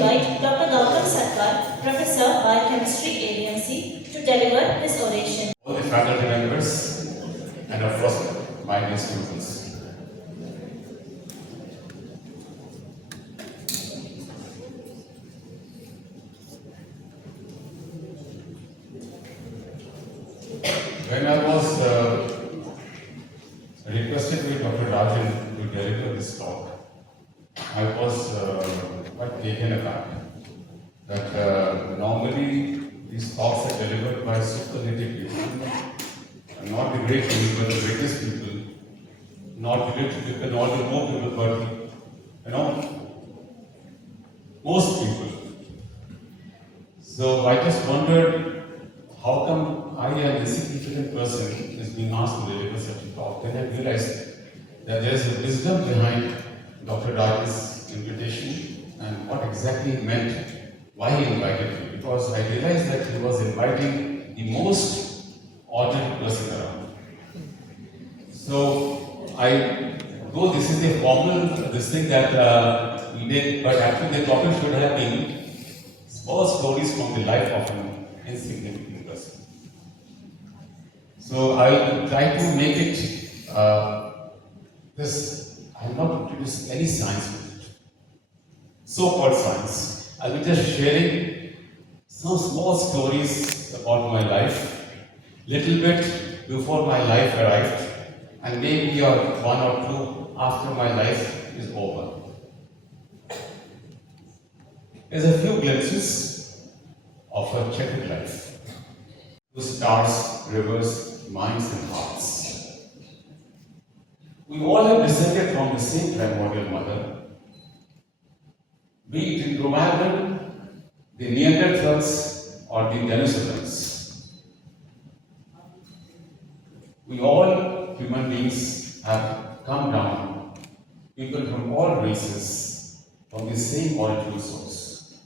invite Dr. Gautam Sarkar, Professor Biochemistry AVMC, to deliver his oration. All the faculty members and of course my dear students. When I was requested by Dr. Rajan to deliver this talk, I was quite taken aback that normally these talks are delivered by superlative people, not the great people, but the greatest people, not the little people, not the more people, but most people. So I just wondered, how come I, an insignificant person, is being asked to deliver such a talk? Then I realized that there is a wisdom behind Dr. Rajan's invitation and what exactly he meant, why he invited me. Because I realized that he was inviting the most ordinary person around. So though this is a formal thing that we did, but actually the topic should have been small stories from the life of an insignificant person. So I will try to make it I am not introducing any science with it. So-called science. I will be just sharing some small stories about my life, little bit before my life arrived, and maybe one or two after my life is over. There's a few glimpses of a checkered life. The stars, rivers, minds and hearts. We all have descended from the same primordial mother. Be it in Cro-Magnon, the Neanderthals or the Denisovans. We all human beings have come down, people from all races, from the same molecule source.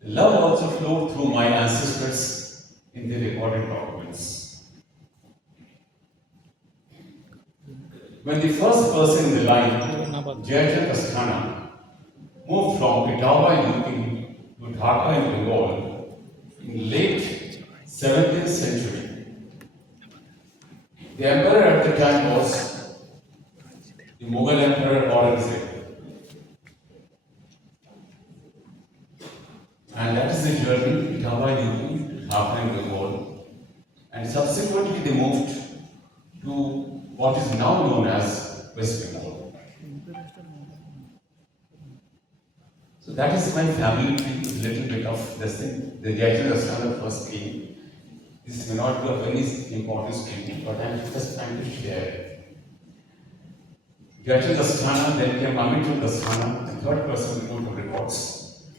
The love also flowed through my ancestors in the recorded documents. When the first person in the line, Dr.Gautam, moved from Itawa in UP to Dhaka in Bengal in late 17th century, the emperor at the time was the Mughal Emperor Aurangzeb. And that is the journey, Itawa in UP, Dhaka in Bengal. And subsequently they moved to what is now known as West Bengal. So that is my family tree, a little bit of this thing. The Dr.Gautam first came. This may not be of any importance to me, but I am just trying to share. Dr.Gautam, then came Amit-Gautam, the third person we go to records.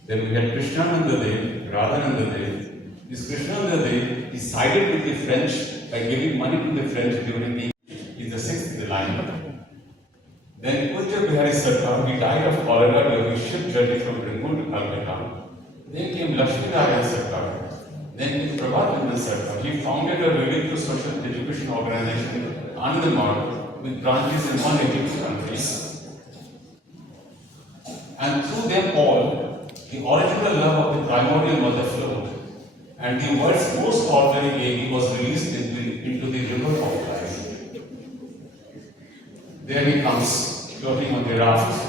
Then we had Krishnananda Dev, Radhananda Dev. This Krishnananda Dev decided with the French by giving money to the French during the the sixth in the line. Then Pujya Bihari Sarkar, he died of cholera during ship journey from Rangoon to Calcutta. Then came Lakshmi Narayan Sarkar. Then came Prabhat Sarkar. He founded a religious social education organization, Anandamad, with branches in 182 countries. And through them all, the original love of the primordial mother flowed, and the world's most ordinary baby was released into the river of life. There he comes, floating on the raft,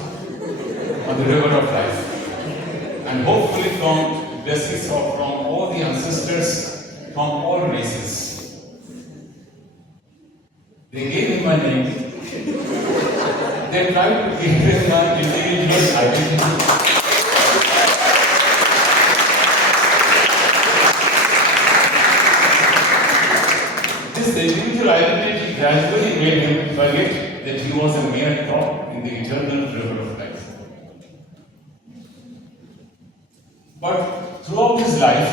on the river of life. And hopefully from blessings from all the ancestors, from all races. They gave him a name. They tried to give him an individual identity. This individual identity gradually made him forget that he was a mere drop in the eternal river of life. But throughout his life,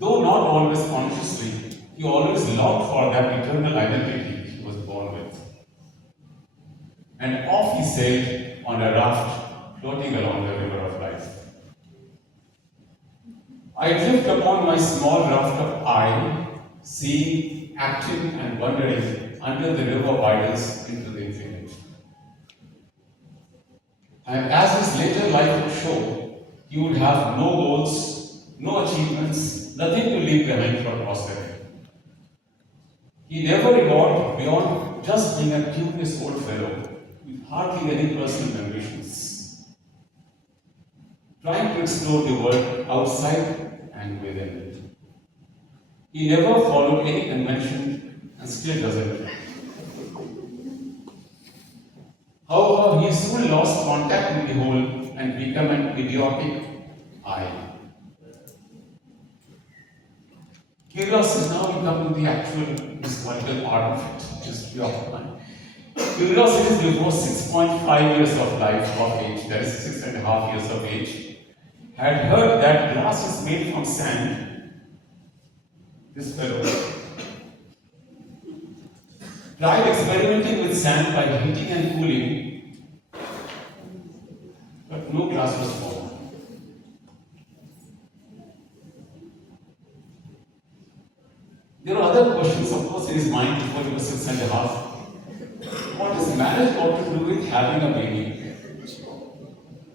though not always consciously, he always longed for that eternal identity he was born with. And off he sailed on a raft floating along the river of life. I drift upon my small raft of eye, seeing, acting and wondering under the river widens into the infinite. And as his later life would show, he would have no goals, no achievements, nothing to leave behind for posterity. He never evolved beyond just being a curious old fellow with hardly any personal ambitions, trying to explore the world outside and within. He never followed any convention and still doesn't. However, he soon lost contact with the whole and became an idiotic I. Curiosity is now become the actual historical part of it, history of mind. Curiosity is before 6.5 years of life of age, that is 6.5 years of age, had heard that glass is made from sand. This fellow tried experimenting with sand by heating and cooling, but no glass was formed. There are other questions, of course, in his mind before he was 6.5. What is marriage got to do with having a baby?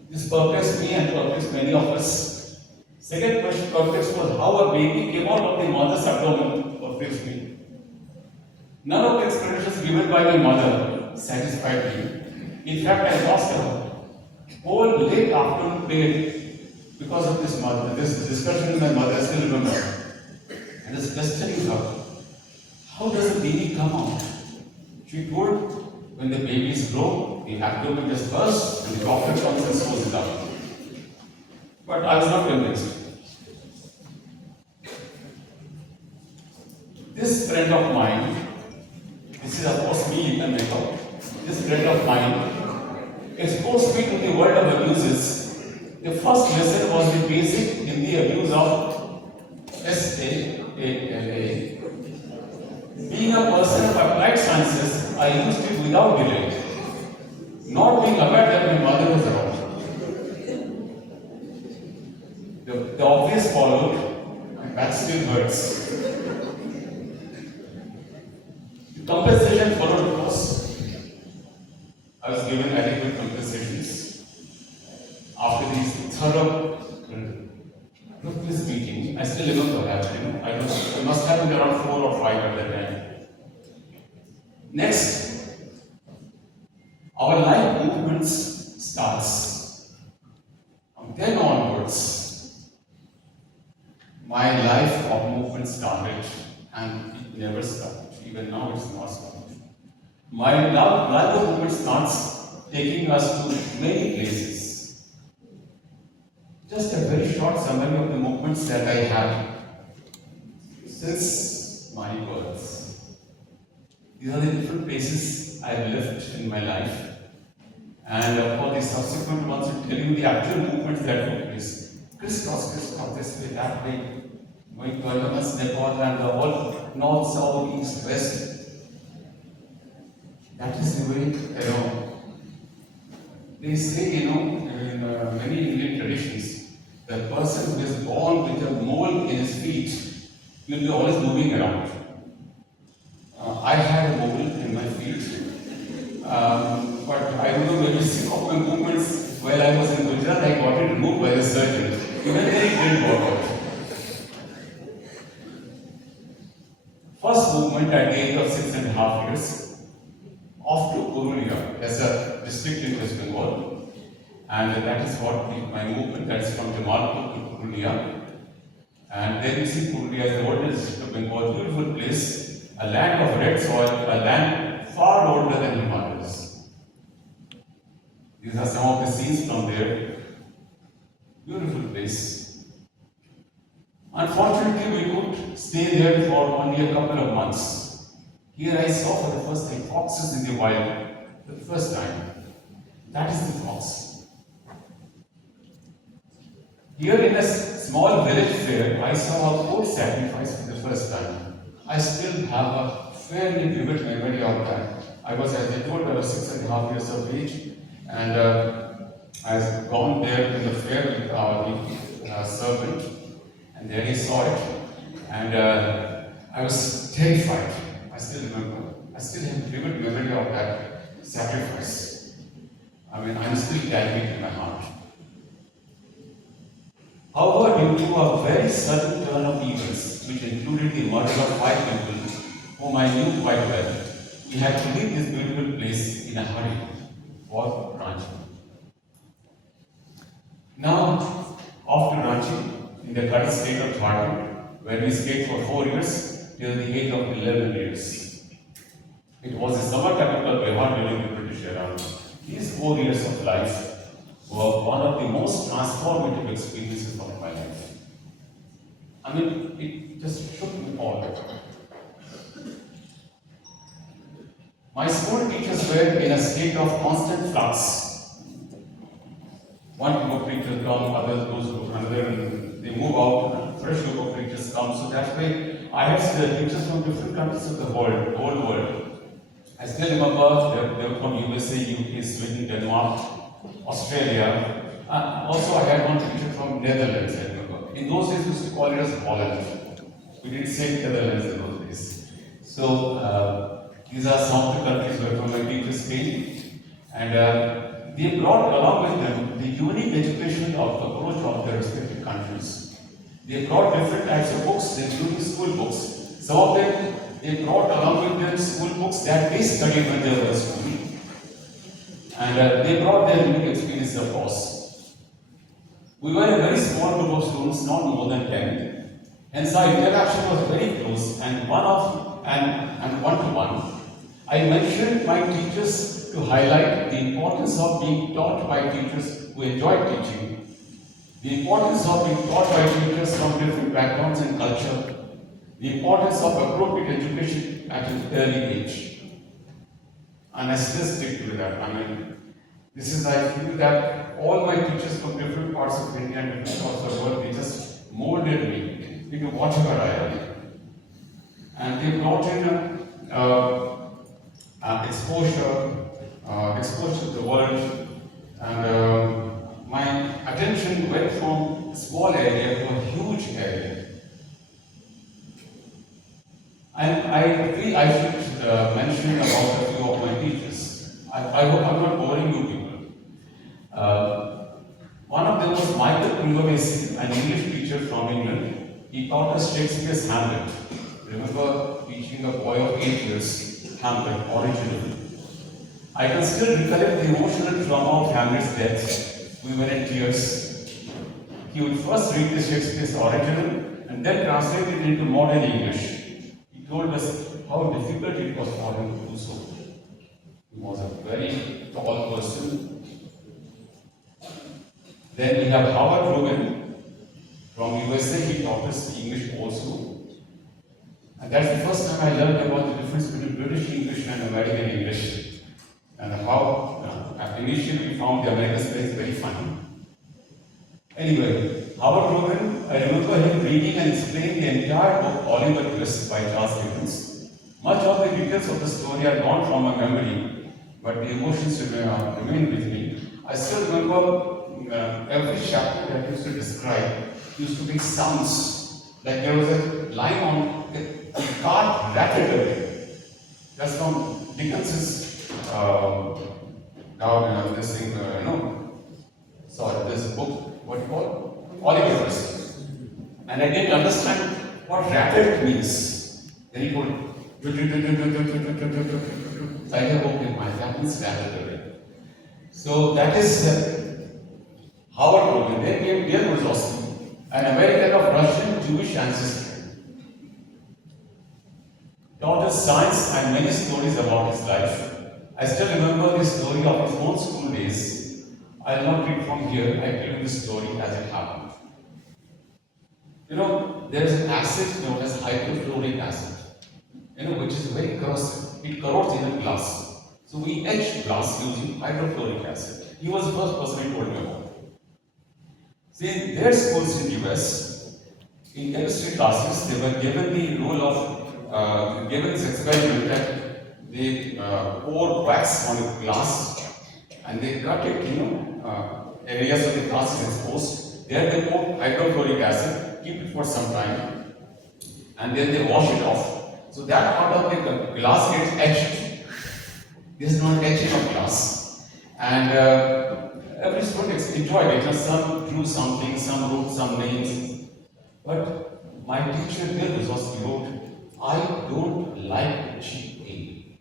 This perplexed me and perplexed many of us. Second question perplexed was how a baby came out of the mother's abdomen, perplexed me. None of the explanations given by my mother satisfied me. In fact, I lost a whole late afternoon period because of this discussion with my mother. I still remember. And is questioning her, how does a baby come out? She told, when the baby is grown, the abdomen just bursts and the doctor comes and sews it up. But I was not convinced. This friend of mine, this is of course me, you can make out. This friend of mine exposed me to the world of abuses. The first lesson was the basic in the abuse of SAALA. Being a person of applied sciences, I used it without delay, not being aware that my mother was around. The obvious followed, and that still hurts. The compensation followed, of course. I was given adequate compensations. After these thorough ruthless beating, I still remember what happened. I must have been around 4 or 5 at that time. Next, our life movements starts. From then onwards, my life of movement started, and it never stopped. Even now, it's not stopped. My life of movement starts taking us to many places. Just a very short summary of the movements that I had since my birth. These are the different places I have lived in my life. And for the subsequent ones, to tell you the actual movements that took place. Crisscross, this way, that way, going to Alabama, Nepal, and the whole north, south, east, west. That is the way, they say, in many Indian traditions, the person who is born with a mole in his feet will be always moving around. I had a mole in my feet, but I don't know, maybe some of my movements while I was in Gujarat, I got it removed by the surgeon. Even then it didn't work out. First movement at the age of 6.5 years, off to Purulia, as a district in West Bengal. And that is what my movement, that is from Jamalpur to Purulia. And then you see Purulia is the oldest district of Bengal, beautiful place, a land of red soil, a land far older than Himalayas. These are some of the scenes from there. Beautiful place. Unfortunately, we could stay there for only a couple of months. Here I saw for the first time foxes in the wild, for the first time. That is the fox. Here in a small village fair, I saw a goat sacrifice for the first time. I still have a fairly vivid memory of that. I was, as I told, I was 6.5 years of age, and I was gone there to the fair with our servant, and there he saw it, and I was terrified. I still remember. I still have a vivid memory of that sacrifice. I mean, I'm still carrying it in my heart. However, due to a very sudden turn of events, which included the murder of 5 people whom I knew quite well, we had to leave this beautiful place in a hurry for Ranchi. Now, off to Ranchi, in the current state of Jharkhand, where we stayed for 4 years till the age of 11 years. It was the summer capital of Bihar during the British era. These 4 years of life were one of the most transformative experiences of my life. I mean, it just shook me all over. My school teachers were in a state of constant flux. One group of teachers come, others goes to another, and they move out, fresh group of teachers come. So that way, I had teachers from different countries of the world, whole world. I still remember they were from USA, UK, Sweden, Denmark, Australia. Also, I had one teacher from Netherlands, I remember. In those days, we used to call it as Holland. We didn't say Netherlands in those days. So, these are some of the countries where from my teachers came. And they brought along with them the unique educational approach of their respective countries. They brought different types of books, including school books. Some of them, they brought along with them school books that they studied when they were in school. And they brought their unique experience across. We were a very small group of students, not more than 10. Hence our interaction was very close and one-to-one. I mentioned my teachers to highlight the importance of being taught by teachers who enjoyed teaching, the importance of being taught by teachers from different backgrounds and culture, the importance of appropriate education at an early age. And I still stick to that. I mean, I feel that all my teachers from different parts of India and different parts of the world, they just molded me into whatever I am. And they brought in exposure to the world, and my attention went from a small area to a huge area. And I feel I should mention about a few of my teachers. I hope I'm not boring you people. One of them was Michael Kulwavesi, an English teacher from England. He taught us Shakespeare's Hamlet. Remember teaching a boy of 8 years, Hamlet, originally. I can still recollect the emotional trauma of Hamlet's death. We were in tears. He would first read the Shakespeare's original and then translate it into modern English. He told us how difficult it was for him to do so. He was a very tall person. Then we have Howard Rogan from USA. He taught us English also. And that's the first time I learned about the difference between British English and American English. And how I initially found the American spelling very funny. Anyway, Howard Rogan, I remember him reading and explaining the entire book Oliver Twist by Charles Dickens. Much of the details of the story are gone from my memory, but the emotions remain with me. I still remember every chapter that used to describe used to make sounds. Like there was a line on the cart rattled away. That's from Dickens's this thing, this book, what do you call it? Oliver Twist. And I didn't understand what rattled means. Then he told, I have opened my that means rattled away. So that is Howard Rogan. Then came Dear Rozowski, an American of Russian Jewish ancestry. Taught us science and many stories about his life. I still remember the story of his own school days. I'll not read from here, I tell you the story as it happened. There is an acid known as hydrofluoric acid, which is very corrosive. It corrodes in a glass. So we etched glass using hydrofluoric acid. He was the first person who told me about it. See, in their schools in US, in chemistry classes, they were given the role of, given this experiment that they pour wax on a glass and they cut it, areas of the glass is exposed. There they pour hydrochloric acid, keep it for some time, and then they wash it off. So that part of the glass gets etched. This is not etching of glass. And every student enjoyed it. Some drew something, some wrote some names. But my teacher there was wrote, I don't like GA.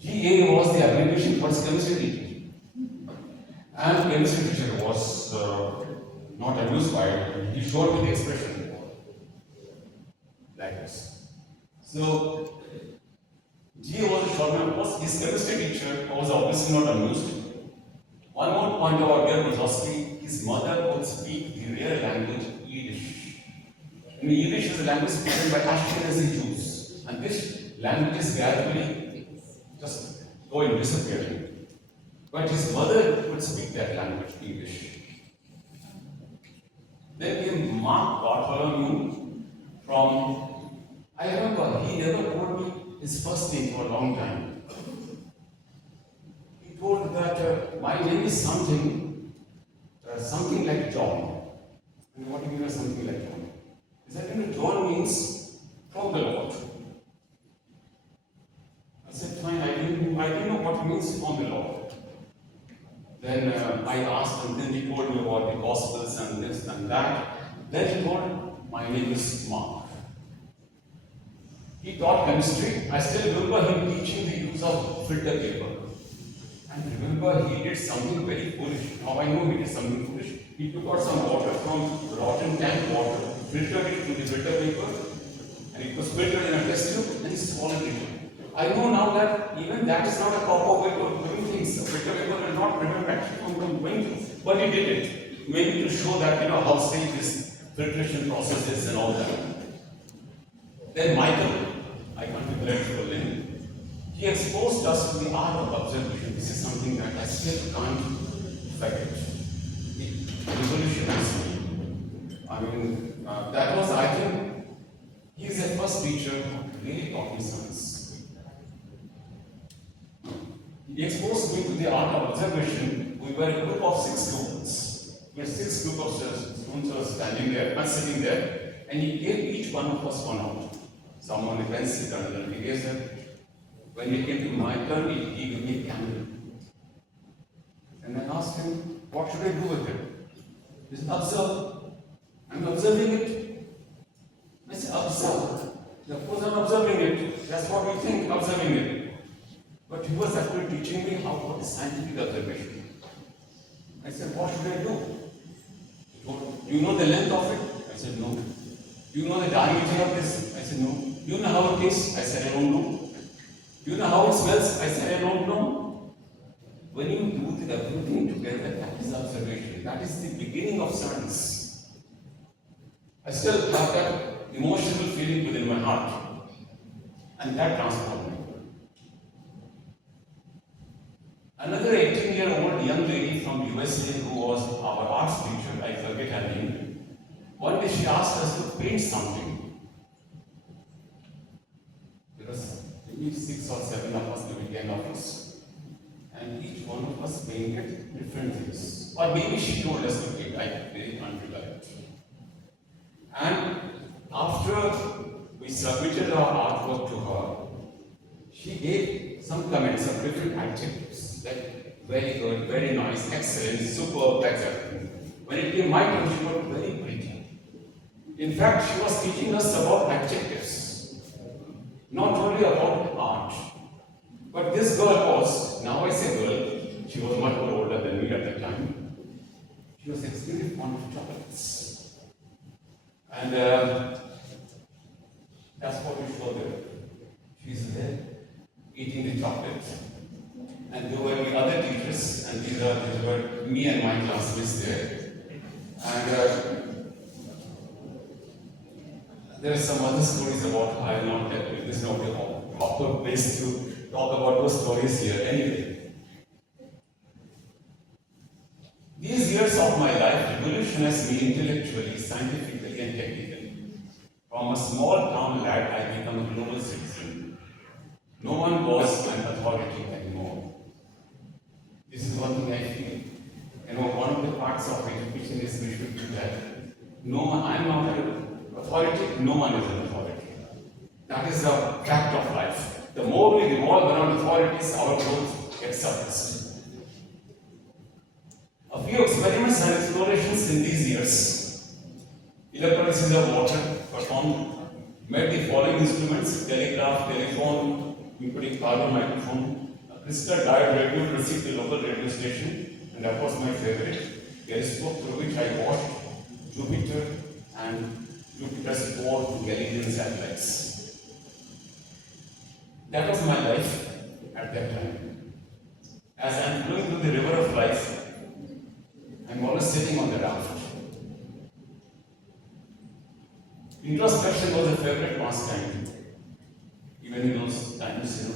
GA was the abbreviation for his chemistry teacher. And chemistry teacher was not amused by it. He showed me the expression like this. So, GA was a short man. His chemistry teacher was obviously not amused. One more point about Gautam Sarkar, his mother could speak the rare language Yiddish. And Yiddish is a language spoken by Ashkenazi Jews. And this language is gradually just disappearing. But his mother could speak that language, English. Then came Mark Bartholomew from, I remember he never told me his first name for a long time. He told that my name is something like John. And what do you mean by something like John? He said, John means from the Lord. I said, fine, I didn't know what it means from the Lord. Then I asked him, then he told me about the Gospels and this and that. Then he told, my name is Mark. He taught chemistry. I still remember him teaching the use of filter paper. And remember, he did something very foolish. Now I know he did something foolish. He took out some water from rotten tank water, filtered it through the filter paper, and it was filtered in a test tube, and he swallowed it. I know now that even that is not a proper way of doing things. The filter paper will not prevent actually from going through. But he did it. Maybe to show that, how safe this filtration process is and all that. Then Michael, I can't recollect his name, he exposed us to the art of observation. This is something that I still can't forget. It revolutionized me. That was, I think, he is the first teacher who really taught me science. He exposed me to the art of observation. We were a group of 6 students. We had 6 groups of students who were standing there, sitting there, and he gave each one of us one out. Someone a pencil, another an eraser. When it came to my turn, he gave me a candle. And I asked him, what should I do with it? He said, observe. I'm observing it. I said, observe. Of course, I'm observing it. That's what we think, observing it. But he was actually teaching me what is scientific observation. I said, what should I do? He told, do you know the length of it? I said, no. Do you know the diameter of this? I said, no. Do you know how it tastes? I said, I don't know. Do you know how it smells? I said, I don't know. When you do everything together, that is observation. That is the beginning of science. I still have that emotional feeling within my heart. And that transformed me. Another 18-year-old young lady from USA who was our arts teacher, I forget her name, one day she asked us to paint something. There was maybe 6 or 7 of us, maybe 10 of us. And each one of us painted different things. Or maybe she told us to paint, I very can't recollect. And after we submitted our artwork to her, she gave some comments of different adjectives, like very good, very nice, excellent, superb, etc. When it came my turn, she was very pretty. In fact, she was teaching us about adjectives, not only about art. But this girl was, now I say girl, she was much more older than me at that time. She was extremely fond of chocolates. And that's what we saw there. She's there, eating the chocolate. And there were the other teachers, and these were me and my classmates there. And there are some other stories about I will not tell you. This is not the proper place to talk about those stories here. Anyway, these years of my life revolutionized me intellectually, scientifically, and technically. From a small town lad, I became a global citizen. No one was an authority anymore. This is one thing I feel. One of the parts of education is we should do that. No one, I'm not an authority, no one is an authority. That is the fact of life. The more we revolve around authorities, our growth gets suppressed. A few experiments and explorations in these years. Electrolysis of water performed, made the following instruments: telegraph, telephone, including carbon microphone, a crystal diode radio to receive the local radio station, and of course my favorite, telescope through which I watched Jupiter and Jupiter's 4 Galilean satellites. That was my life at that time. As I am flowing through the river of life, I am always sitting on the raft. Introspection was a favorite pastime, even in those times,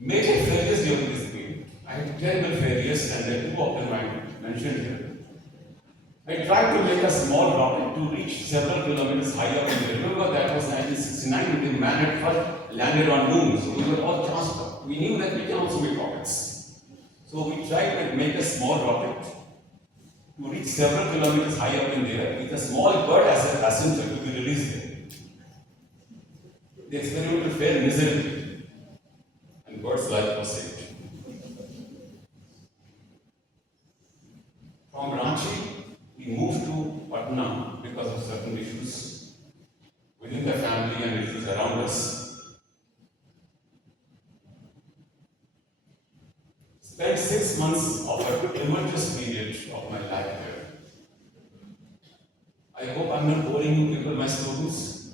Major failures during this period. I had terrible failures, and there are two of them I mentioned here. I tried to make a small rocket to reach several kilometers higher up in the river. That was 1969 when the man had first landed on moon. So we were all charged up. We knew that we can also make rockets. So we tried to make a small rocket to reach several kilometers high up in the air with a small bird as a passenger to be released there. The experiment failed miserably, and bird's life was saved. From Ranchi, we moved to Patna because of certain issues within the family and issues around us. Spent 6 months of a tumultuous period of my life here. I hope I'm not boring you people, my students.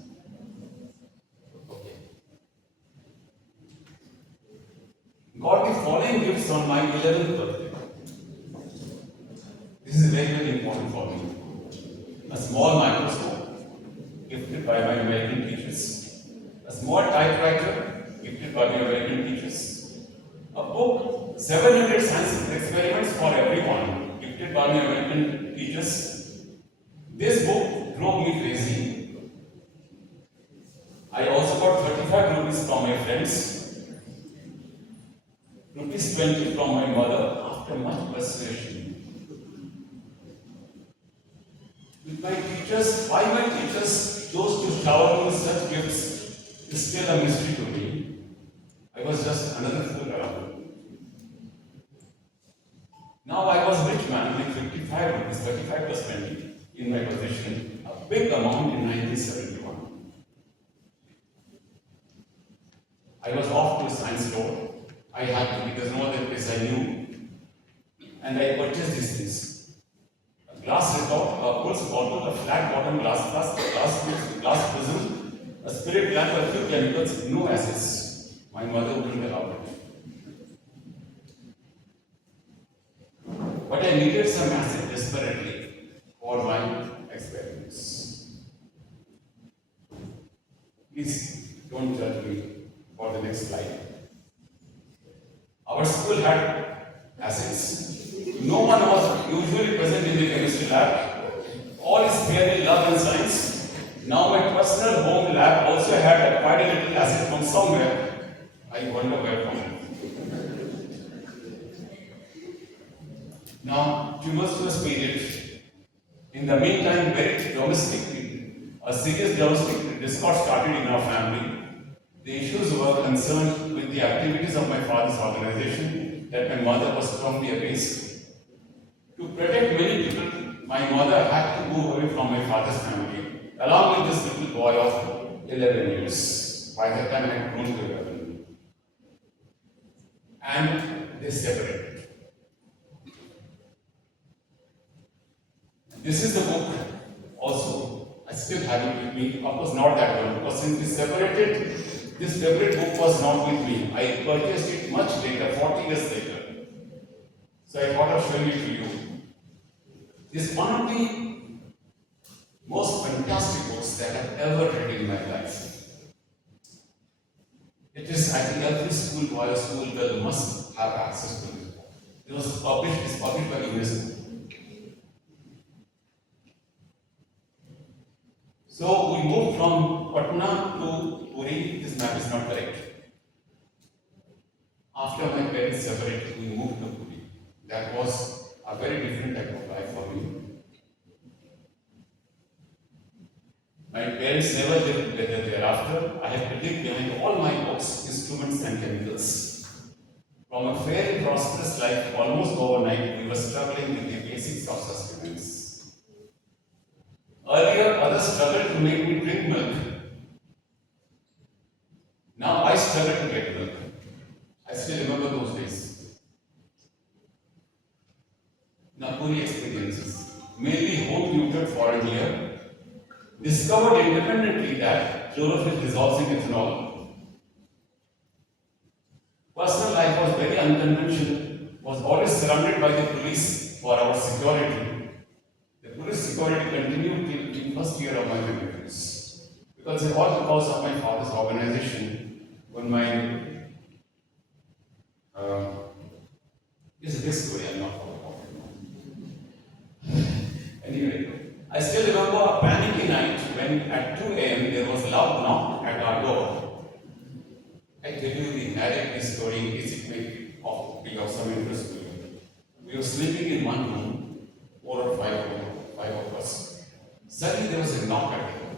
Okay. Got the following gifts on my 11th birthday. This is very, very important for me. A small microscope, gifted by my American teachers. A small typewriter, gifted by my American teachers. A book, 700 science experiments for everyone, gifted by my American teachers. This book drove me crazy. I also got 35 rupees from my friends, rupees 20 from my mother after much persuasion. With my teachers, why my teachers chose to shower me with such gifts is still a mystery to me. I was just another fool around. Now I was rich man with 55 rupees, 35 plus 20 in my possession, a big amount in 1971. I was off to a science store. I had to because no other place I knew. And I purchased these things. Glass retort, a pulse bottle, a flat bottom glass flask, glass prism, a spirit lamp, a few chemicals, no acids. My mother wouldn't allow it. But I needed some acid desperately for my experiments. Please don't judge me for the next slide. Our school had acids. No one was usually present in the chemistry lab. All is fairly love and science. Now my personal home lab also had quite a little acid from somewhere. I wonder where from. Now, tumultuous period. In the meantime, a serious domestic discourse started in our family. The issues were concerned with the activities of my father's organization that my mother was strongly against. To protect many people, my mother had to move away from my father's family, along with this little boy of 11 years. By that time, I had grown to 11. And they separated. This is the book also. I still have it with me. Of course, not that one, because since we separated, this favorite book was not with me. I purchased it much later, 40 years later. So I thought of showing it to you. This is one of the most fantastic books that I've ever read in my life. It is, I think, every school boy or school girl must have access to it. It's published by UNESCO. So we moved from Patna to Puri. This map is not correct. After my parents separated, we moved to Puri. That was a very different type of life for me. My parents never lived together thereafter. I have to leave behind all my books, instruments and chemicals. From a fairly prosperous life, almost overnight, we were struggling with the basics of sustenance. Earlier, others struggled to make me drink milk. Now I struggle to get milk. I still remember those days. Napuri experiences, mainly home tutored for a year, discovered independently that chlorophyll dissolves in ethanol. Personal life was very unconventional, was always surrounded by the police for our security. The police security continued till the first year of my remembrance. Because it was because of my father's organization, when my this is this story, I'm not talking about it. Anyway, I still remember a panicky night when at 2 a.m. there was a loud knock at our door. I tell you the narrative story in case it may be of some interest to you. We were sleeping in one room, 4 or 5 of us. Suddenly there was a knock at the door.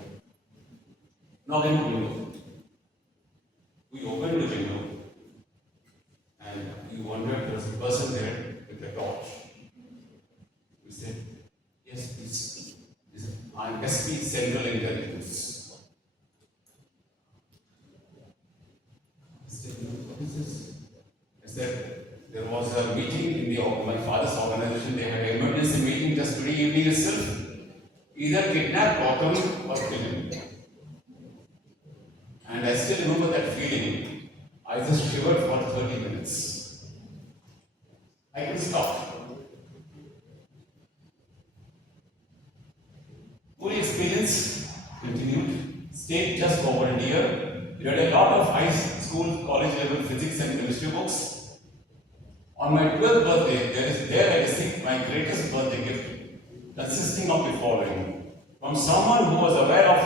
Knock on the window. We opened the window and we wondered there was a person there with a torch. We said, yes, please. I'm SP Central Intelligence. I said, there was a meeting in my father's organization. They had an emergency meeting just today evening itself. Either kidnap Gautam or kill him. And I still remember that feeling. I just shivered for 30 minutes. I couldn't stop. Puri experience continued. Stayed just over a year. Read a lot of high school, college level physics and chemistry books. On my 12th birthday, I received my greatest birthday gift, consisting of the following. From someone who was aware of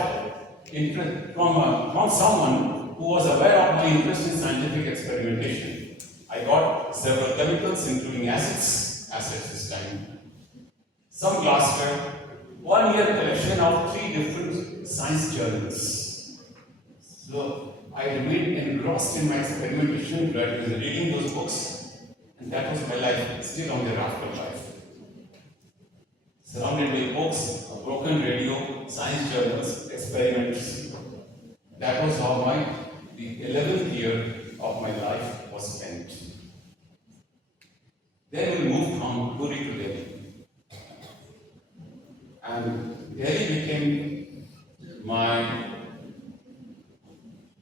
my interest in scientific experimentation, I got several chemicals, including acids this time, some glassware, 1 year collection of 3 different science journals. So I remained engrossed in my experimentation, reading those books, and that was my life, still on the raft of life. Surrounded by books, a broken radio, science journals, experiments. That was how the 11th year of my life was spent. Then we moved from Puri to Delhi. And Delhi became my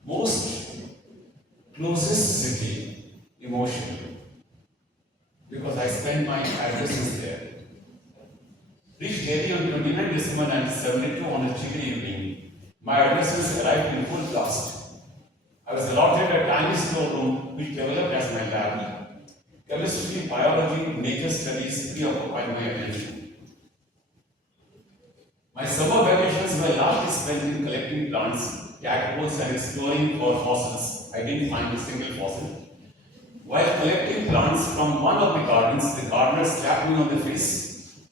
most closest city emotionally, because I spent my adolescence there. Reached Delhi on 29 December 1972 on a chilly evening. My adolescence arrived in full blast. I was allotted a tiny storeroom which developed as my lab. Chemistry, biology, nature studies preoccupied my attention. My summer vacations were largely spent in collecting plants, tadpoles, and exploring for fossils. I didn't find a single fossil. While collecting plants from one of the gardens, the gardener slapped me on the face.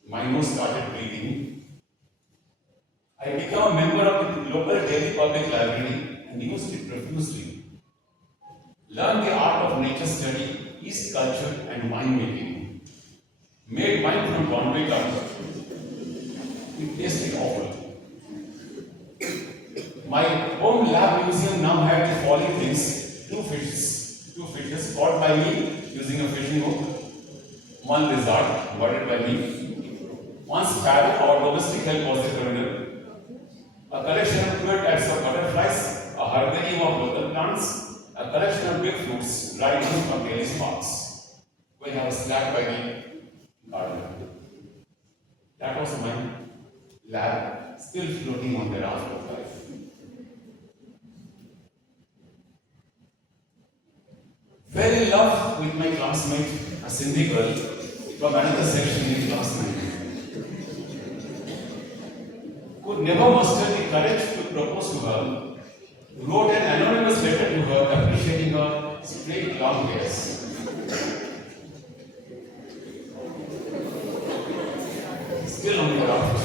My nose started bleeding. I became a member of the local Delhi Public Library and used it profusely. Learned the art of nature study, yeast culture, and wine making. Made wine from Bombay gum. It tasted awful. My home lab museum now had the following things: 2 fishes caught by me using a fishing hook, 1 lizard murdered by me, 1 sparrow or domestic hen was the criminal, a collection of cute types of butterflies, a herbarium of local plants, a collection of big fruits right from Delhi's parks. When I was slapped by the gardener. That was my lab, still floating on the raft of life. Fell in love with my classmate, a Sindhi girl, from another section in class 9. Could never muster the courage to propose to her. Wrote an anonymous letter to her appreciating her straight long hairs. Still on the raft.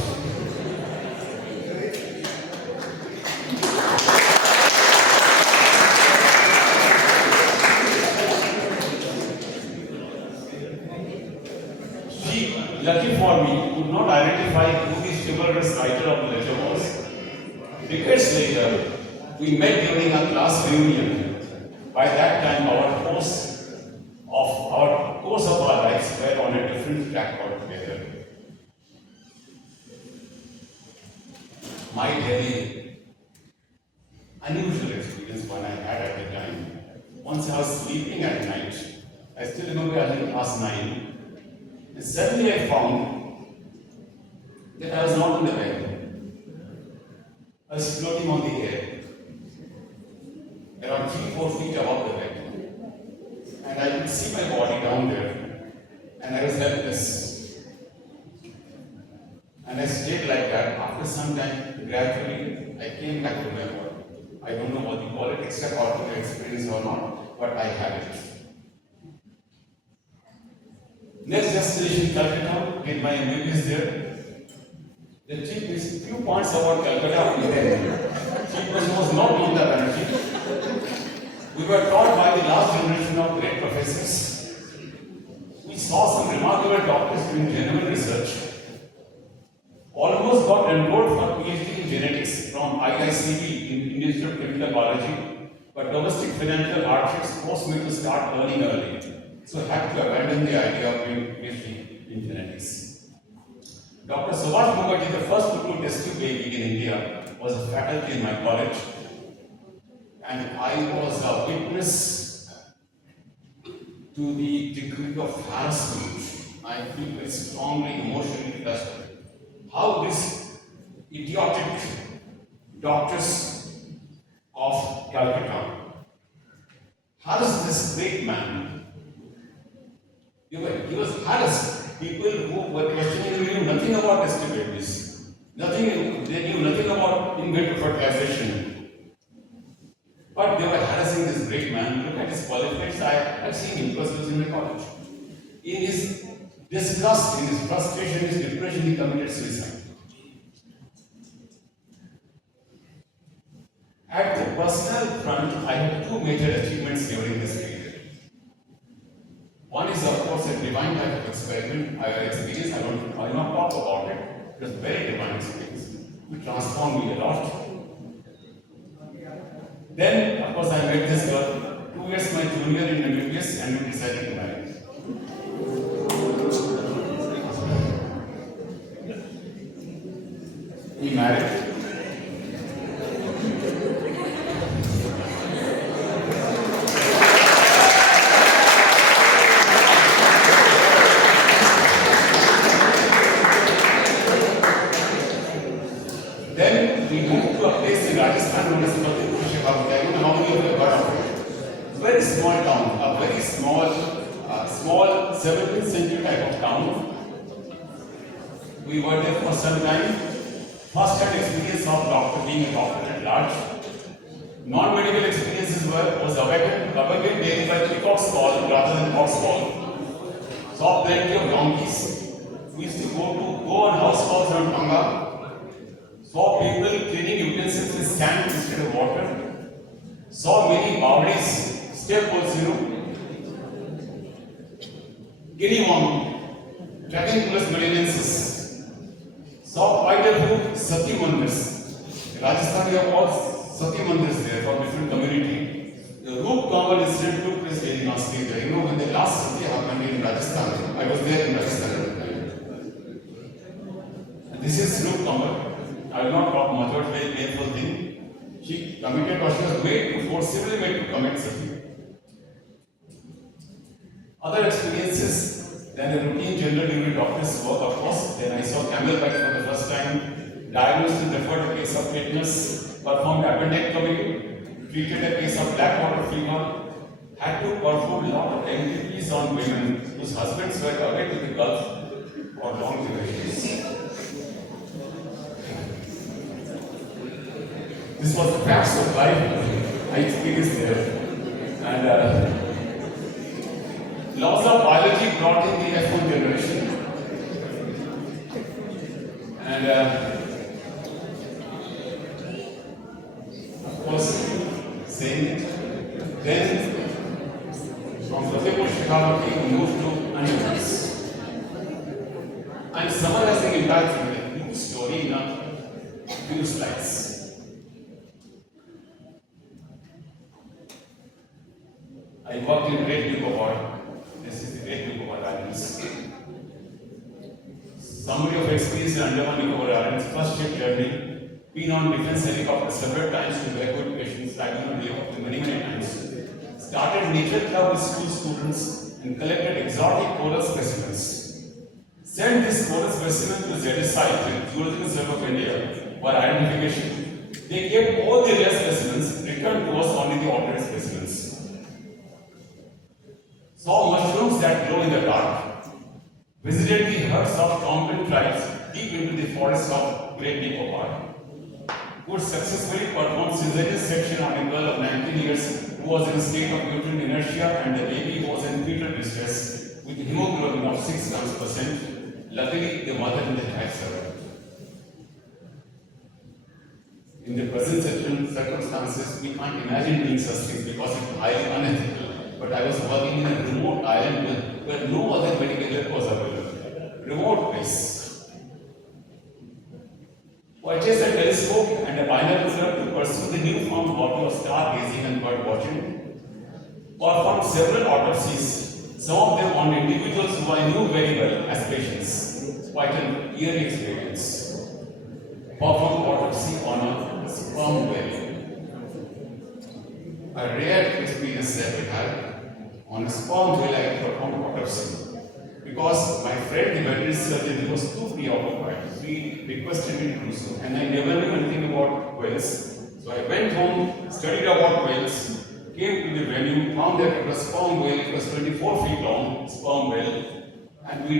lucky for me, could not identify who the chivalrous writer of the letter was. Decades later, we met during a class reunion. By that time, our course of our lives were on a different track altogether. My very unusual experience one I had at the time. Once I was sleeping at night. I still remember I was in class 9. And suddenly I found that I was not in the bed. I was floating on the air, around 3-4 feet above the bed. And I could see my body down there, and I was helpless. And I stayed like that. After some time, gradually, I came back to my body. I don't know what you call it, extracorporeal experience or not, but I had it. Next destination, Calcutta, did my MBBS there. The chief is few points about Calcutta. Chief was not Mamata Banerjee. We were taught by the last generation of great professors. We saw some remarkable doctors doing genuine research. Almost got enrolled for PhD in genetics from IICB in Indian Institute of Chemical Biology, but domestic financial hardships forced me to start learning early. So I had to abandon the idea of doing PhD in genetics. Dr. Subhash Mukherjee, the first to do test tube baby in India, was a faculty in my college. And I was a witness to the degree of harassment. I feel very strongly, emotionally touched. How these idiotic doctors of Calcutta harassed this great man. He was harassed. People who were questioning him knew nothing about test tube babies. They knew nothing about in vitro fertilization. But they were harassing this great man. Look at his qualifications. I've seen him because he was in my college. In his disgust, in his frustration, his depression, he committed suicide. At the personal front, I had two major achievements during this period. One is, of course, a divine type of experiment I experienced. I will not talk about it. It was a very divine experience. It transformed me a lot. Then, of course, I met this girl, 2 years my junior in MBBS, and we decided to marry. We married. Then we moved to a place in Rajasthan known as Pondicherry. I don't know how many of you have heard of it. Very small town, a very small 17th century type of town. We were there for some time. First hand experience of being a doctor at large. Non-medical experiences was awakened daily by peacock's call rather than cock's call. Saw plenty of donkeys. We used to go on house calls around Panga. Saw people cleaning utensils with sand instead of water. Saw many bawdis, staples, guinea worm, Dragonculus medinensis. Saw quite a few Sati mandirs. In Rajasthan, we have all Sati mandirs there from different community. The root common incident took place very lastly there. When the last Sati happened in Rajasthan, I was there in Rajasthan at the time. And this is root common. I will not talk much about very painful thing. She committed or she was forcibly made to commit sati. Other experiences than the routine general duty doctor's work, of course. Then I saw camelbite for the first time, diagnosed and referred a case of tetanus, performed appendectomy, treated a case of black water fever, had to perform a lot of MTPs on women whose husbands were away to the Gulf or long durations. This was the facts of life I experienced there. And laws of biology brought in the F1 generation. And of course, saying it. Then from Fatehpur Shekhawati we moved to animals. I'm summarizing entire thing with a huge story in a few slides. I worked in Great Nicobar. This is the Great Nicobar Islands. Summary of experience in Andaman Nicobar Islands, first ship journey, been on defense helicopter several times to evacuate patients, I don't know helicopter many times. Started nature club with school students and collected exotic coral specimens. Sent this coral specimen to ZSI, the Zoological Survey of India, for identification. They kept all the rare specimens, returned to us only the altered specimens. Saw mushrooms that glow in the dark. Visited the herds of Tongan tribes deep into the forests of Great Nicobar. Could successfully perform cesarean section on a girl of 19 years who was in a state of uterine inertia and the baby was in fetal distress with hemoglobin of 6 grams %. Luckily, the mother and the child survived. In the present circumstances, we can't imagine doing such things because it's highly unethical. But I was working in a remote island where no other medical help was available. Remote place. Purchased a telescope and a binocular to pursue the newfound hobby of stargazing and bird watching. Performed several autopsies, some of them on individuals who I knew very well as patients. Quite an eerie experience. Performed autopsy on a sperm whale. A rare experience that we had on a sperm whale. I performed autopsy. Because my friend, the veterinary surgeon, was too preoccupied. He requested me to do so. And I never knew anything about whales. So I went home, studied about whales, came to the venue, found that it was sperm whale, it was 24 feet long, sperm whale. And we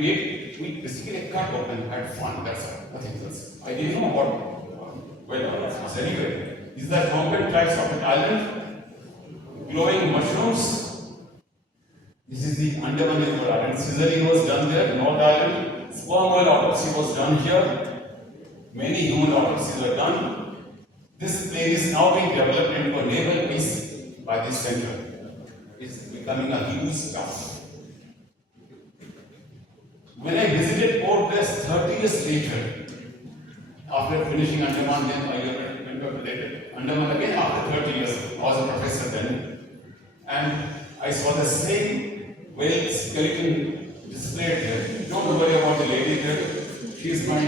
basically cut open, had fun, that's all, nothing else. I didn't know what whale was. Anyway, these are Tongan tribes of an island, glowing mushrooms. This is the Andaman Nicobar Island. Cesarean was done there, North Island. Sperm whale autopsy was done here. Many human autopsies were done. This plane is now being developed into a naval base by this center. It's becoming a huge stuff. When I visited Port Bliss 30 years later, after finishing Andaman, then I went to Andaman again after 30 years. I was a professor then. And I saw the same whale skeleton displayed here. Don't worry about the lady here. She is my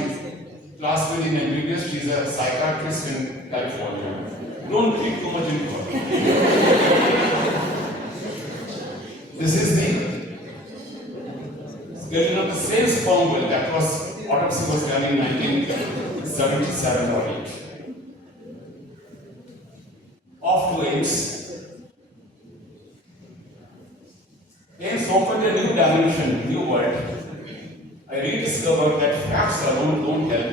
classmate in MBBS. She is a psychiatrist in California. Don't read too much into her. This is the skeleton of the same sperm whale that was autopsy was done in 1977 or 8. Off to AIMS. AIMS opened a new dimension, new world. I rediscovered that facts alone don't help.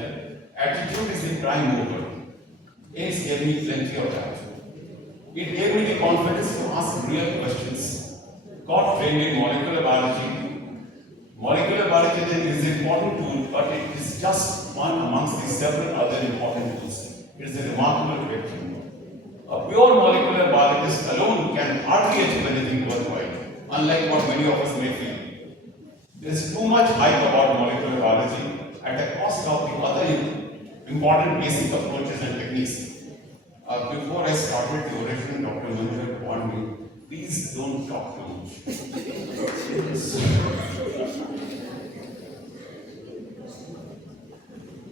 Attitude is the prime mover. AIMS gave me plenty of that. It gave me the confidence to ask real questions. Got trained in molecular biology. Molecular biology then is an important tool, but it is just one amongst the several other important tools. It is a remarkable breakthrough. A pure molecular biologist alone can hardly achieve anything worthwhile, unlike what many of us may feel. There is too much hype about molecular biology at the cost of the other important basic approaches and techniques. Before I started the oration, Dr. Manjur warned me, please don't talk too much.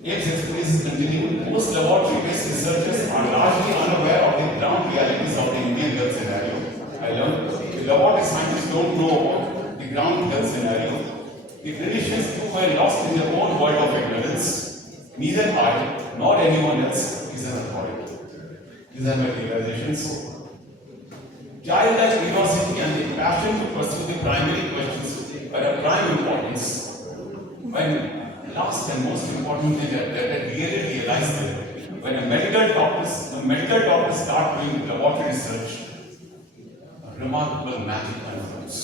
AIMS expertise is continuing. Most laboratory-based researchers are largely unaware of the ground realities of the Indian health scenario. I learned the laboratory scientists don't know about the ground health scenario. The clinicians too were lost in their own world of ignorance. Neither I nor anyone else is an authority. These are my realizations. Childlike curiosity and the passion to pursue the primary questions are of prime importance. When last and most important thing that I really realized that when a medical doctors start doing laboratory research, a remarkable magic unfolds.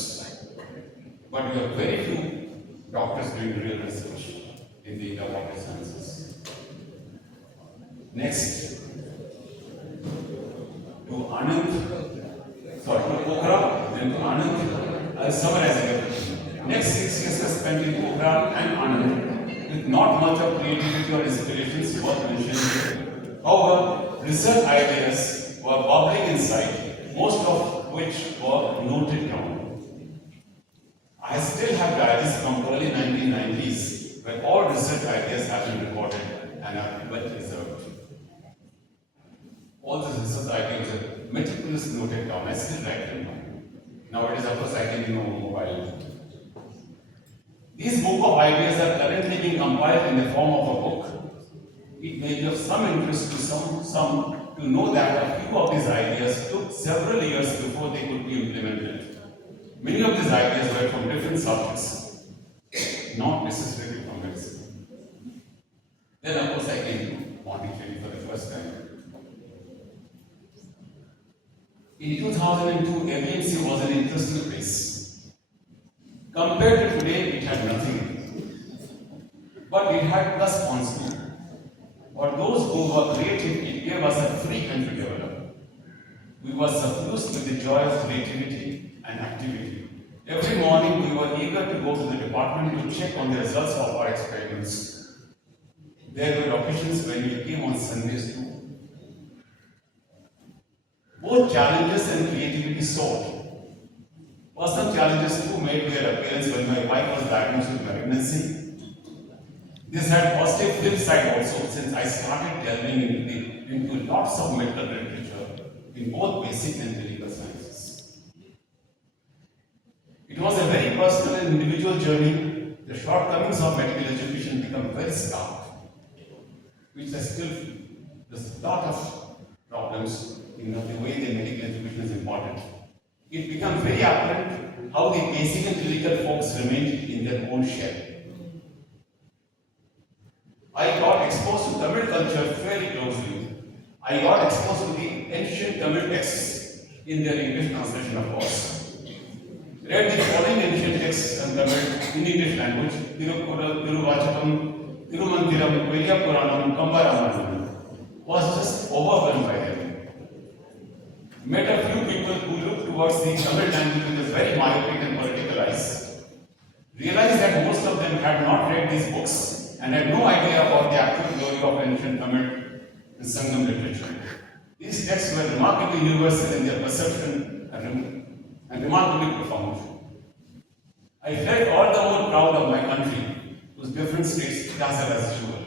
But we have very few doctors doing real research in the laboratory sciences. Next, to Pokhara, then to Anand. I'll summarize everything. Next 6 years I spent in Pokhara and Anand. not much of creativity or inspirations worth mentioning here. However, research ideas were bubbling inside, most of which were noted down. I still have diaries from early 1990s where all research ideas have been recorded and are well preserved. All these research ideas are meticulously noted down. I still write them down. Nowadays, of course, I can use mobile. These book of ideas are currently being compiled in the form of a book. It may be of some interest to some to know that a few of these ideas took several years before they could be implemented. Many of these ideas were from different subjects, not necessarily from medicine. Then, of course, I came to Pondicherry for the first time. In 2002, AVMC was an interesting place. Compared to today, it had nothing. But it had plus points too. For those who were creative, it gave us a free hand to develop. We were suffused with the joy of creativity and activity. Every morning, we were eager to go to the department to check on the results of our experiments. There were occasions when we came on Sundays too. Both challenges and creativity soared. Personal challenges too made their appearance when my wife was diagnosed with pregnancy. This had positive flip side also, since I started delving into lots of medical literature in both basic and clinical sciences. It was a very personal and individual journey. The shortcomings of medical education become very stark, which I still feel. There's a lot of problems in the way the medical education is important. It becomes very apparent how the basic and clinical folks remained in their own shell. I got exposed to Tamil culture fairly closely. I got exposed to the ancient Tamil texts in their English translation, of course. Read the following ancient texts in Tamil in English language: Tirukural, Tiruvachatam, Tirumandiram, Velyapuranam, Kambaramanam. Was just overwhelmed by them. Met a few people who looked towards the Tamil language with a very myopic and political eyes. Realized that most of them had not read these books and had no idea about the actual glory of ancient Tamil and Sangam literature. These texts were remarkably universal in their perception and remarkably profound. I felt all the more proud of my country, whose different states dazzle as usual.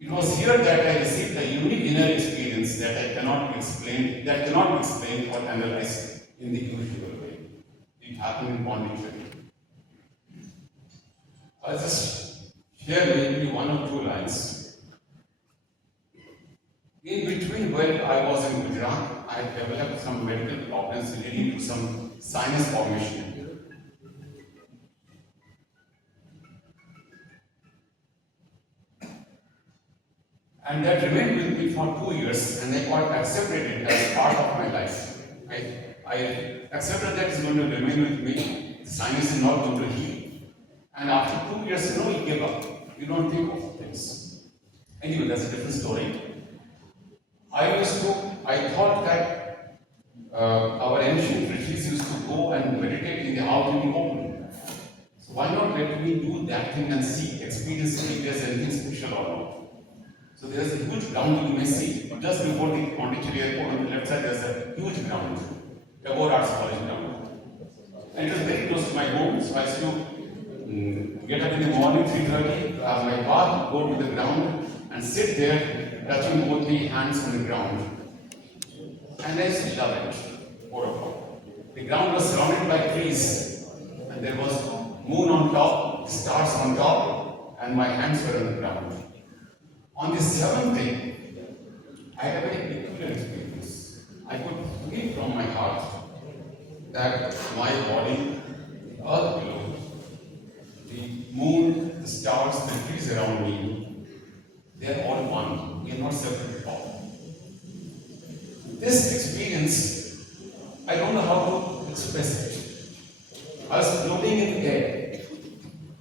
It was here that I received a unique inner experience that cannot be explained or analyzed in the usual way. It happened in Pondicherry. I'll just share maybe one or two lines. In between when I was in Gujarat, I developed some medical problems leading to some sinus formation. And that remained with me for 2 years, and I got accepted it as part of my life. I accepted that it's going to remain with me. The sinus is not going to heal. And after 2 years, you give up. You don't think of things. Anyway, that's a different story. I thought that our ancient rishis used to go and meditate in the out in the open. So why not let me do that thing and see, experience if there's anything special or not. So there's a huge ground you may see. Just before the Pondicherry airport on the left side, there's a huge ground, Tabor Arts College ground. And it was very close to my home, so I used to get up in the morning, 3:30, have my bath, go to the ground and sit there, touching both the hands on the ground. And I used to love it. The ground was surrounded by trees, and there was moon on top, stars on top, and my hands were on the ground. On the seventh day, I had a very peculiar experience. I could feel from my heart that my body, the earth below, the moon, the stars, the trees around me, they are all one. We are not separate at all. This experience, I don't know how to express it. I was floating in the air,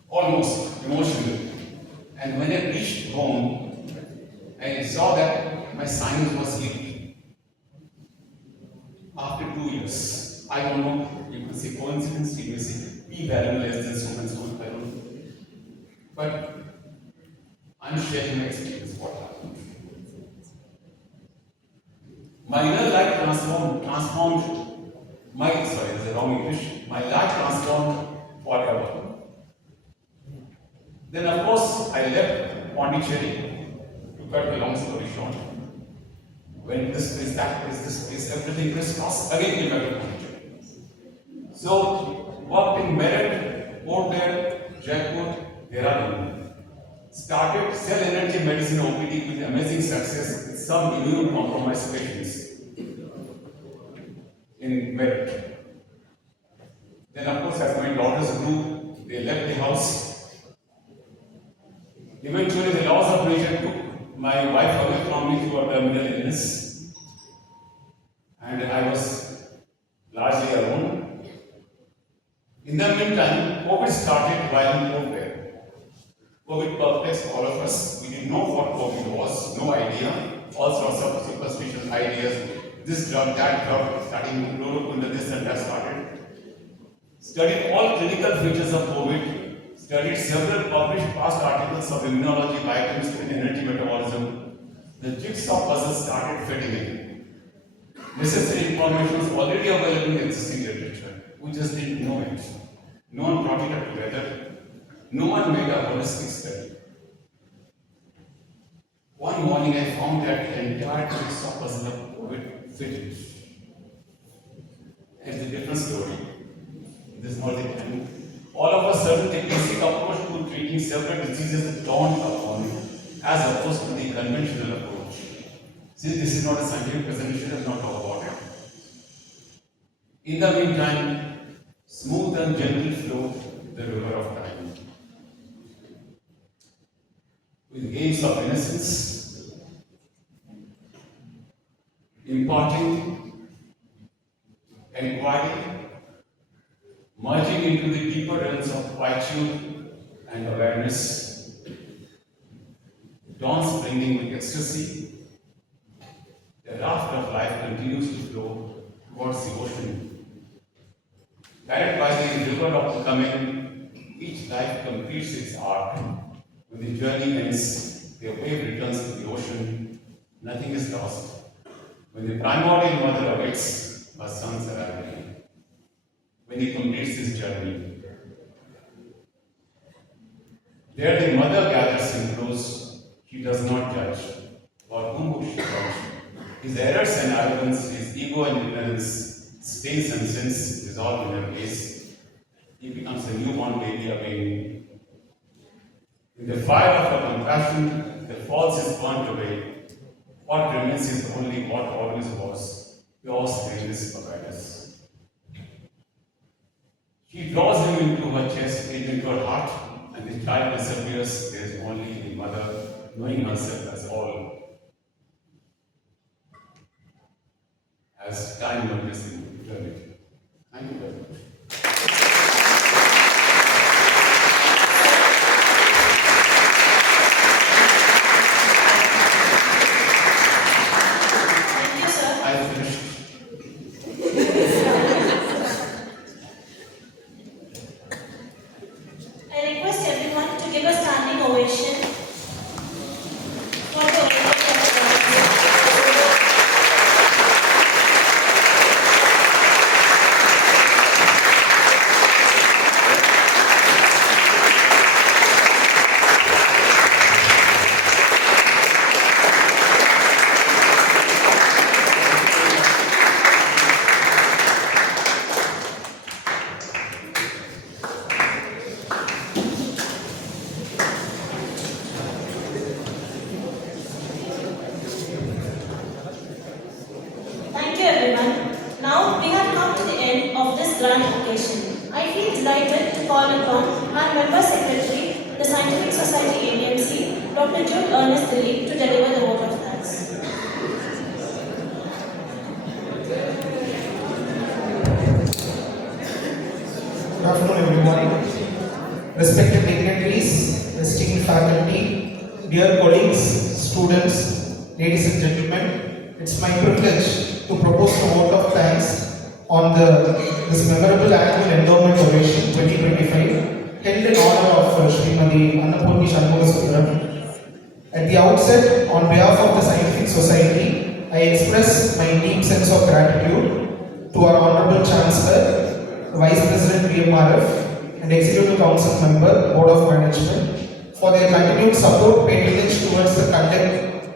almost emotionally. And when I reached home, I saw that my sinus was healed. After 2 years, I don't know, you could say coincidence, you could say p value less than so and so. share my experience what happened. My inner life transformed my, sorry, this is wrong English. My life transformed forever. Then of course I left Pondicherry, to cut the long story short. When this place, that place, this place, everything crisscross, again came back to Pondicherry. So, worked in Merit, Port Blair, Jaipur, Dehradun. Started cell energy medicine OPD with amazing success with some immunocompromised patients in Merit. Then of course as my daughters grew, they left the house. Eventually the laws of nature took my wife away from me through a terminal illness. And I was largely alone. In the meantime, COVID started while in Port Blair. COVID perplexed all of us. We didn't know what COVID was, no idea. All sorts of superstitious ideas. This drug, that drug, starting chloroquine, this and that started. Studied all clinical features of COVID. Studied several published past articles of immunology, biochemistry, and energy metabolism. The jigsaw puzzle started fitting in. Necessary information was already available in existing literature. We just didn't know it. No one brought it up together. No one made a holistic study. One morning I found that the entire jigsaw puzzle of COVID fitted. It's a different story. This is not the time. All of a sudden, the basic approach to treating several diseases dawned upon me, as opposed to the conventional approach. Since this is not a scientific presentation, I will not talk about it. In the meantime, smooth and gentle flowed the river of time. With games of innocence, imparting, inquiring, merging into the deeper realms of quietude and awareness, dawn springing with ecstasy, the raft of life continues to flow towards the ocean. Guided by the river of becoming, each life completes its arc. When the journey ends, the wave returns to the ocean, nothing is lost. When the primordial mother awaits, her sons arrive. When he completes his journey, there the mother gathers him close. She does not judge, or whom would she judge? His errors and arrogance, his ego and ignorance, stains and sins dissolve in her place. He becomes a newborn baby again. In the fire of her compassion, the false is burnt away. What remains is only what always was, pure stainless forgiveness. She draws him into her chest, into her heart, and the child disappears. There is only the mother knowing herself as all. As time merges in eternity. Thank you very much. Thank you, sir. I finished. I request everyone to give a standing ovation for the Thank you, everyone. Now we have come to the end of this grand occasion. I feel delighted to call upon our Member Secretary, the Scientific Society AVMC, Dr. Ernest Dilip, to deliver the vote of thanks. Good afternoon, everyone. Respected dignitaries, esteemed faculty, dear colleagues, students, ladies and gentlemen, it's my privilege to propose a vote of thanks on this memorable annual endowment ovation 2025 held in honor of Srimati Annapurni Shanmugasundram. I At the outset, on behalf of the Scientific Society, I express my deep sense of gratitude to our Honorable Chancellor, Vice President VMRF, and Executive Council Member, Board of Management, for their continued support patronage towards the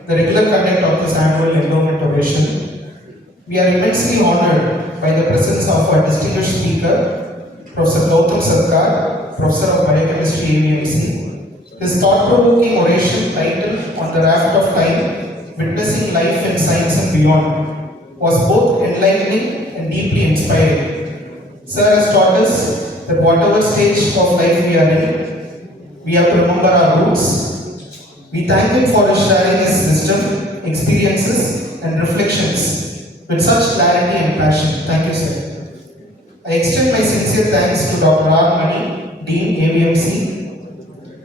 regular conduct of this annual endowment ovation. We are immensely honored by the presence of our distinguished speaker, Professor Gautam Sarkar, Professor of Biochemistry, AVMC. His thought-provoking oration titled On the Raft of Time, Witnessing Life in Science and Beyond was both enlightening and deeply inspiring. Sir has taught us that whatever stage of life we are in, we have to remember our roots. We thank him for his sharing his wisdom, experiences and reflections with such clarity and passion. Thank you, sir. I extend my sincere thanks to Dr. R. Mani, Dean, AVMC,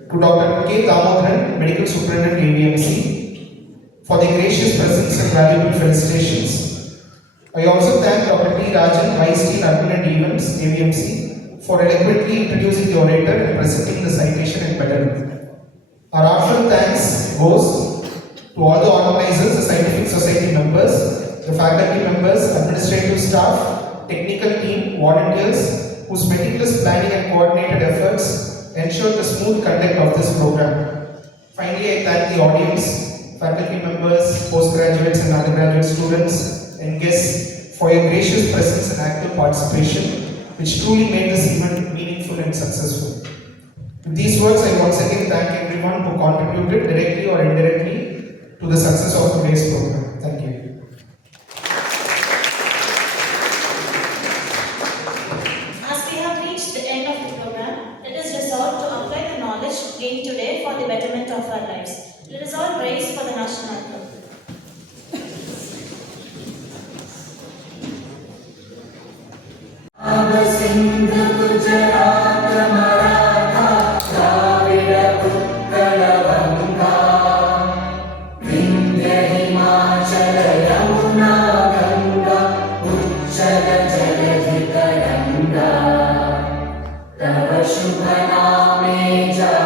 to Dr. K. Damodaran, Medical Superintendent, AVMC, for the gracious presence and valuable felicitations. I also thank Dr. T. Rajan, Vice Dean, Admin and Events, AVMC, for eloquently introducing the orator and presenting the citation and medal. Our heartfelt thanks goes to all the organizers, the Scientific Society members, the faculty members, administrative staff, technical team, volunteers, whose meticulous planning and coordinated efforts ensure the smooth conduct of this program. Finally, I thank the audience, faculty members, postgraduates and undergraduate students and guests for your gracious presence and active participation, which truly made this event meaningful and successful. With these words, I once again thank everyone who contributed directly or indirectly to the success of today's program. Thank you. As we have reached the end of the program, it is resolved to apply the knowledge gained today for the betterment of our lives. Let us all rise for the national anthem. शुभ नामे जा